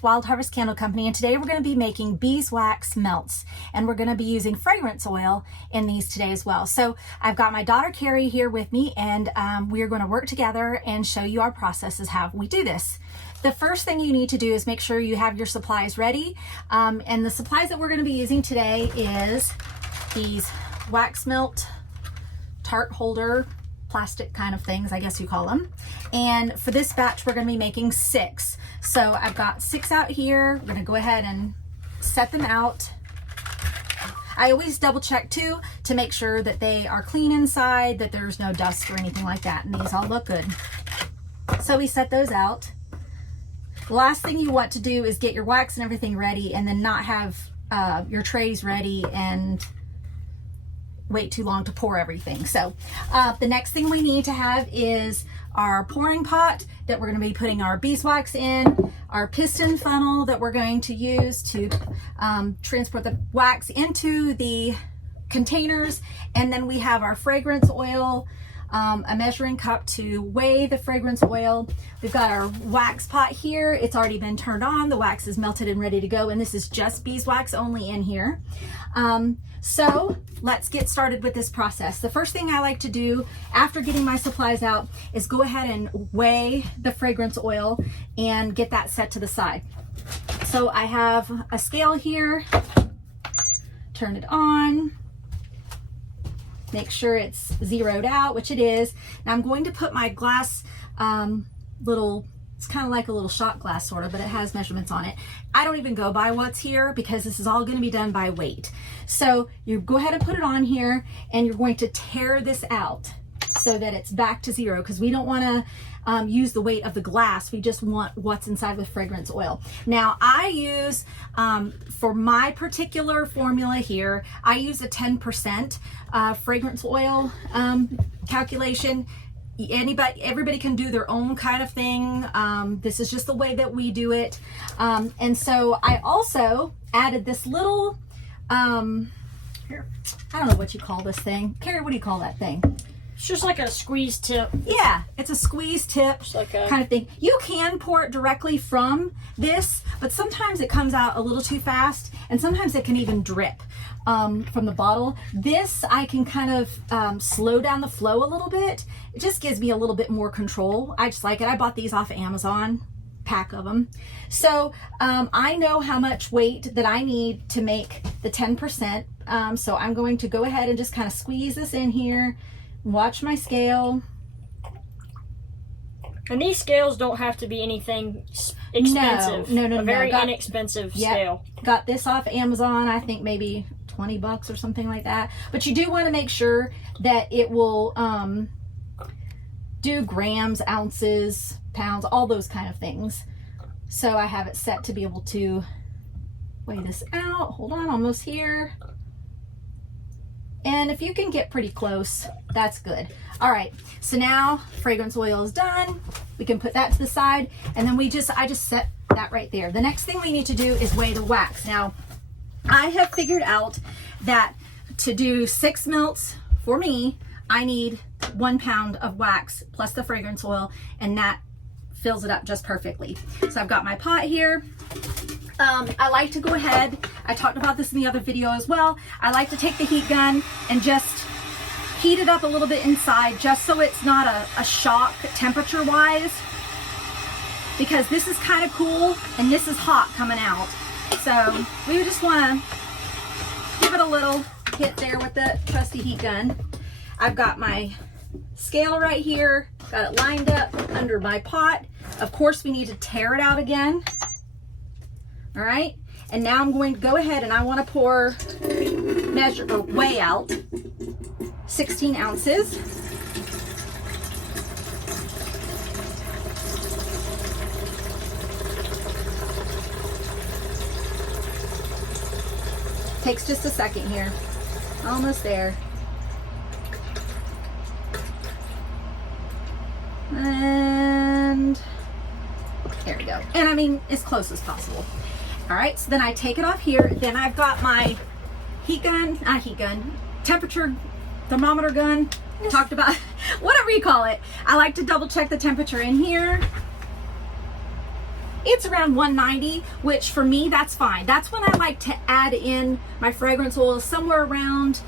with Wild Harvest Candle Company, and today we're going to be making beeswax melts, and we're going to be using fragrance oil in these today as well. So I've got my daughter Carrie here with me, and we are going to work together and show you our processes, how we do this. The first thing you need to do is make sure you have your supplies ready, and the supplies that we're going to be using today is these wax melt tart holder plastic kind of things, I guess you call them. And for this batch, we're going to be making 6. So I've got 6 out here. We're going to go ahead and set them out. I always double check too to make sure that they are clean inside, that there's no dust or anything like that. And these all look good. So we set those out. The last thing you want to do is get your wax and everything ready and then not have your trays ready and wait too long to pour everything. So the next thing we need to have is our pouring pot that we're going to be putting our beeswax in, our piston funnel that we're going to use to transport the wax into the containers, and then we have our fragrance oil, a measuring cup to weigh the fragrance oil. We've got our wax pot here. It's already been turned on. The wax is melted and ready to go, and this is just beeswax only in here. So let's get started with this process. The first thing I like to do after getting my supplies out is go ahead and weigh the fragrance oil and get that set to the side. So I have a scale here, turn it on, make sure it's zeroed out, which it is. Now I'm going to put my glass it's kind of like a little shot glass sort of, but it has measurements on it. I don't even go by what's here because this is all going to be done by weight. So you go ahead and put it on here, and you're going to tear this out so that it's back to 0, because we don't want to use the weight of the glass. We just want what's inside with fragrance oil. Now I use, for my particular formula here, I use a 10% fragrance oil calculation. Everybody can do their own kind of thing. This is just the way that we do it. And so I also added this little, here, I don't know what you call this thing. Carrie, what do you call that thing? It's just like a squeeze tip. Yeah, it's a squeeze tip like a kind of thing. You can pour it directly from this, but sometimes it comes out a little too fast, and sometimes it can even drip from the bottle. This, I can kind of slow down the flow a little bit. It just gives me a little bit more control. I just like it. I bought these off of Amazon, pack of them. So I know how much weight that I need to make the 10%. So I'm going to go ahead and just kind of squeeze this in here. Watch my scale. And these scales don't have to be anything expensive. No. A very inexpensive scale. Got this off Amazon, I think maybe 20 bucks or something like that. But you do want to make sure that it will do grams, ounces, pounds, all those kind of things. So I have it set to be able to weigh this out. Hold on, almost here. And if you can get pretty close, that's good. All right, so now fragrance oil is done. We can put that to the side, and then I just set that right there. The next thing we need to do is weigh the wax. Now, I have figured out that to do 6 melts for me, I need 1 pound of wax plus the fragrance oil, and that fills it up just perfectly. So I've got my pot here. I like to go ahead, I talked about this in the other video as well, I like to take the heat gun and just heat it up a little bit inside, just so it's not a shock temperature wise, because this is kind of cool and this is hot coming out. So we just want to give it a little hit there with the trusty heat gun. I've got my scale right here, got it lined up under my pot. Of course we need to tear it out again. All right, and now I'm going to go ahead and I want to weigh out 16 ounces. Takes just a second here. Almost there. And there we go. And I mean, as close as possible. All right, so then I take it off here. Then I've got my temperature thermometer gun. Talked about, whatever you call it. I like to double check the temperature in here. It's around 190, which for me, that's fine. That's when I like to add in my fragrance oil, somewhere around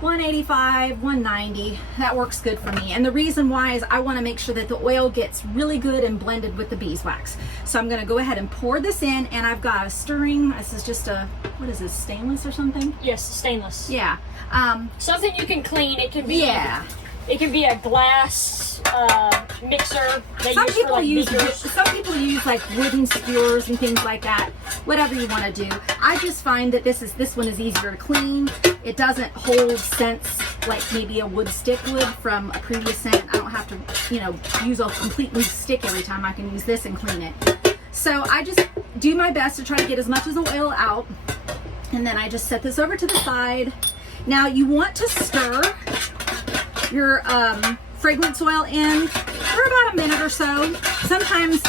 185, 190. That works good for me. And the reason why is I want to make sure that the oil gets really good and blended with the beeswax. So I'm going to go ahead and pour this in, and I've got a stirring. This is just a, what is this, stainless or something? Yes, stainless. Yeah. Something you can clean. It can be. Yeah. It can be a glass mixer. Some people use like wooden skewers and things like that. Whatever you want to do. I just find that this one is easier to clean. It doesn't hold scents like maybe a wood stick would from a previous scent. I don't have to, you know, use a complete new stick every time. I can use this and clean it. So I just do my best to try to get as much of the oil out, and then I just set this over to the side. Now you want to stir your fragrance oil in for about a minute or so, sometimes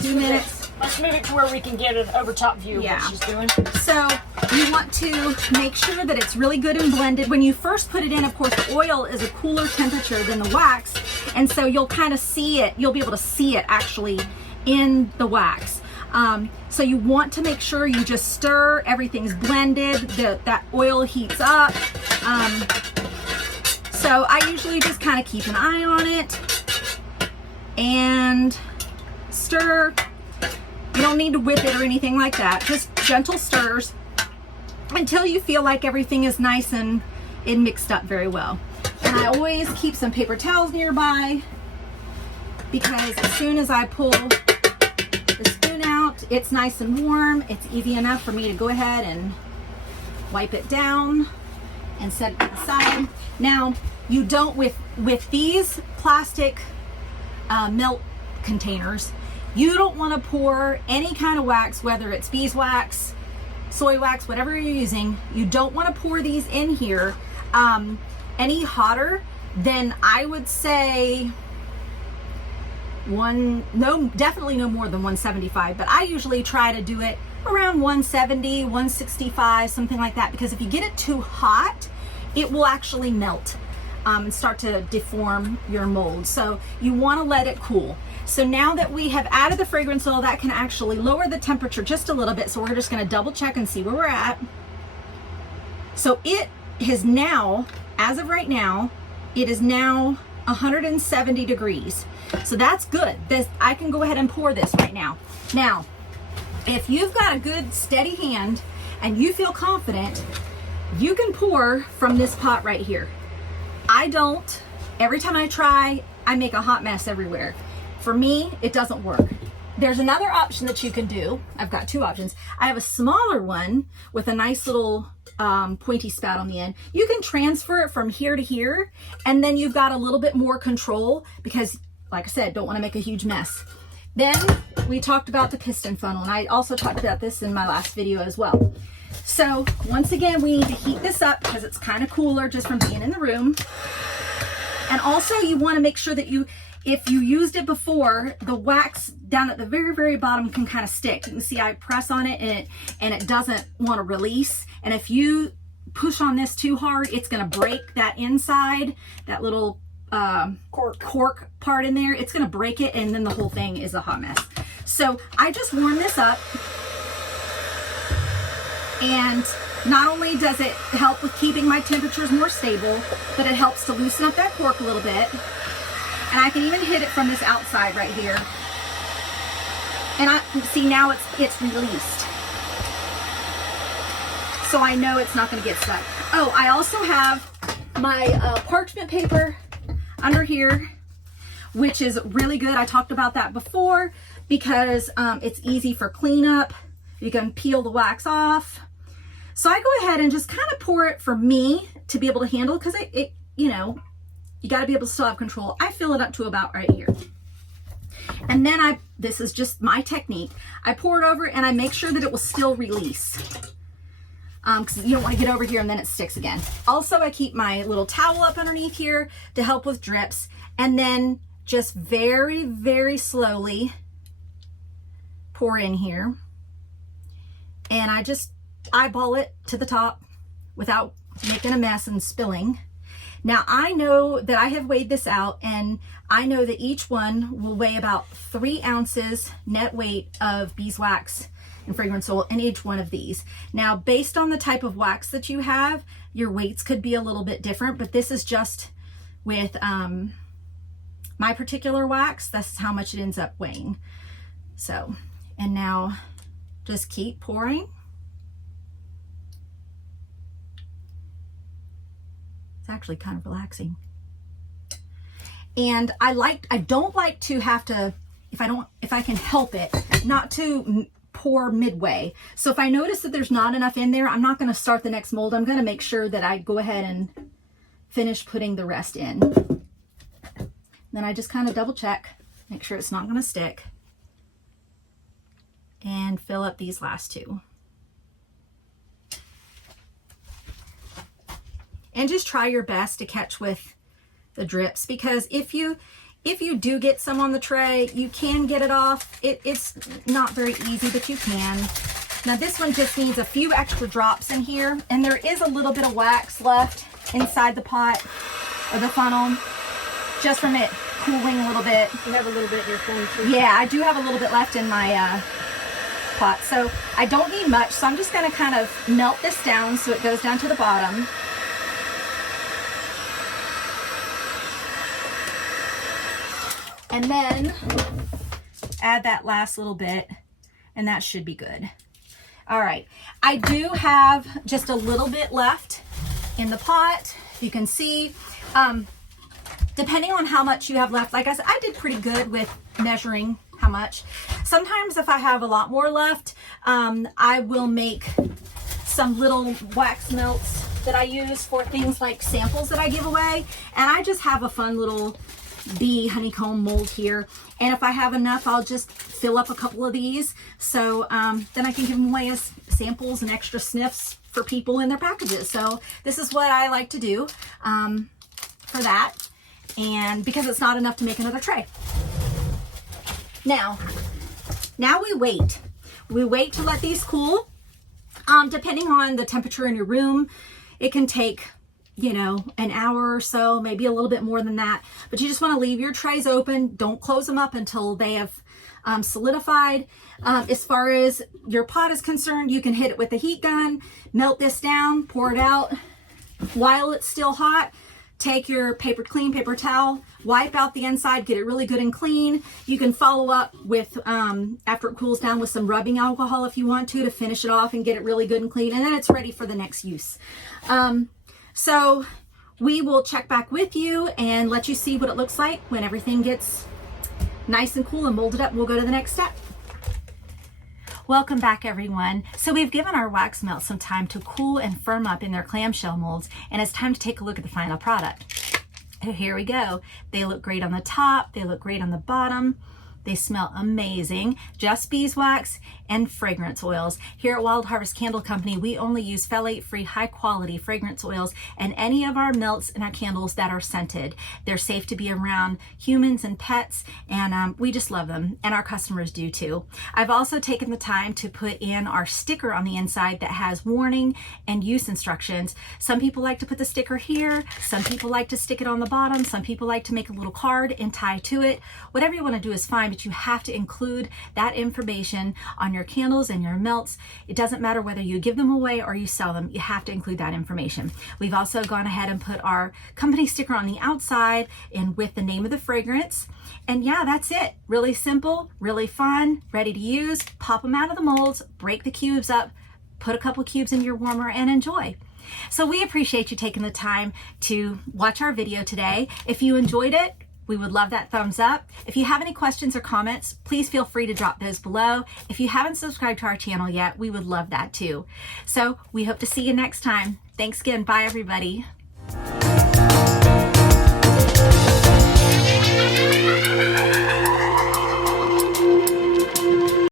2 minutes. Let's move it to where we can get an over top view of what she's doing. So you want to make sure that it's really good and blended. When you first put it in, of course, the oil is a cooler temperature than the wax, and so you'll kind of see it, you'll be able to see it actually in the wax. So you want to make sure you just stir, everything's blended, that oil heats up. So I usually just kind of keep an eye on it and stir. You don't need to whip it or anything like that. Just gentle stirs until you feel like everything is nice and it mixed up very well. And I always keep some paper towels nearby, because as soon as I pull the spoon out, it's nice and warm. It's easy enough for me to go ahead and wipe it down and set it aside. Now, you don't, with these plastic melt containers, you don't want to pour any kind of wax, whether it's beeswax, soy wax, whatever you're using. You don't want to pour these in here any hotter than, I would say, definitely no more than 175, but I usually try to do it around 170, 165, something like that, because if you get it too hot, it will actually melt and start to deform your mold. So you want to let it cool. So now that we have added the fragrance oil, that can actually lower the temperature just a little bit. So we're just going to double check and see where we're at. So it is now, as of right now, it is now 170 degrees. So that's good. I can go ahead and pour this right now. Now, if you've got a good steady hand and you feel confident, you can pour from this pot right here. I don't. Every time I try, I make a hot mess everywhere. For me, it doesn't work. There's another option that you can do. I've got two options. I have a smaller one with a nice little pointy spout on the end. You can transfer it from here to here, and then you've got a little bit more control because, like I said, don't want to make a huge mess. Then we talked about the piston funnel, and I also talked about this in my last video as well. So once again, we need to heat this up because it's kind of cooler just from being in the room. And also you want to make sure that if you used it before, the wax down at the very, very bottom can kind of stick. You can see I press on it and it doesn't want to release. And if you push on this too hard, it's going to break that inside, that little cork part in there. It's going to break it, and then the whole thing is a hot mess. So I just warm this up. And not only does it help with keeping my temperatures more stable, but it helps to loosen up that cork a little bit. And I can even hit it from this outside right here. And I see now it's released. So I know it's not going to get stuck. Oh, I also have my parchment paper under here, which is really good. I talked about that before because it's easy for cleanup. You can peel the wax off. So I go ahead and just kind of pour it for me to be able to handle, because it you know, you got to be able to still have control. I fill it up to about right here. And then this is just my technique. I pour it over and I make sure that it will still release. Because you don't want to get over here and then it sticks again. Also, I keep my little towel up underneath here to help with drips. And then just very, very slowly pour in here. And I just eyeball it to the top without making a mess and spilling. Now I know that I have weighed this out, and I know that each one will weigh about 3 ounces net weight of beeswax and fragrance oil in each one of these. Now, based on the type of wax that you have, your weights could be a little bit different, but this is just with my particular wax. That's how much it ends up weighing. So, and now just keep pouring. It's actually kind of relaxing. And I don't like to have to, if I can help it, not to pour midway. So if I notice that there's not enough in there, I'm not going to start the next mold. I'm going to make sure that I go ahead and finish putting the rest in. Then I just kind of double check, make sure it's not going to stick, and fill up these last 2. And just try your best to catch with the drips, because if you do get some on the tray, you can get it off. It's not very easy, but you can. Now this one just needs a few extra drops in here, and there is a little bit of wax left inside the pot or the funnel, just from it cooling a little bit. You have a little bit in your phone too. Yeah, I do have a little bit left in my pot, so I don't need much. So I'm just going to kind of melt this down so it goes down to the bottom. And then add that last little bit, and that should be good. All right, I do have just a little bit left in the pot. You can see, depending on how much you have left, like I said, I did pretty good with measuring how much. Sometimes if I have a lot more left, I will make some little wax melts that I use for things like samples that I give away. And I just have a fun little bee honeycomb mold here, and if I have enough, I'll just fill up a couple of these, so then I can give them away as samples and extra sniffs for people in their packages. So this is what I like to do for that, and because it's not enough to make another tray. Now we wait to let these cool. Depending on the temperature in your room, it can take, you know, an hour or so, maybe a little bit more than that. But you just want to leave your trays open. Don't close them up until they have solidified. As far as your pot is concerned, you can hit it with a heat gun, melt this down, pour it out. While it's still hot, take your paper towel, wipe out the inside, get it really good and clean. You can follow up with, after it cools down, with some rubbing alcohol if you want to finish it off and get it really good and clean. And then it's ready for the next use. So we will check back with you and let you see what it looks like when everything gets nice and cool and molded up. We'll go to the next step. Welcome back, everyone. So we've given our wax melts some time to cool and firm up in their clamshell molds, and it's time to take a look at the final product. So here we go. They look great on the top. They look great on the bottom. They smell amazing. Just beeswax and fragrance oils. Here at Wild Harvest Candle Company, we only use phthalate-free, high-quality fragrance oils and any of our melts and our candles that are scented. They're safe to be around humans and pets, and we just love them, and our customers do too. I've also taken the time to put in our sticker on the inside that has warning and use instructions. Some people like to put the sticker here. Some people like to stick it on the bottom. Some people like to make a little card and tie to it. Whatever you want to do is fine, but you have to include that information on your candles and your melts. It doesn't matter whether you give them away or you sell them, you have to include that information. We've also gone ahead and put our company sticker on the outside and with the name of the fragrance. And yeah, that's it. Really simple, really fun, ready to use. Pop them out of the molds, break the cubes up, put a couple cubes in your warmer, and enjoy. So we appreciate you taking the time to watch our video today. If you enjoyed it, we would love that thumbs up. If you have any questions or comments, please feel free to drop those below. If you haven't subscribed to our channel yet, we would love that too. So we hope to see you next time. Thanks again. Bye, everybody.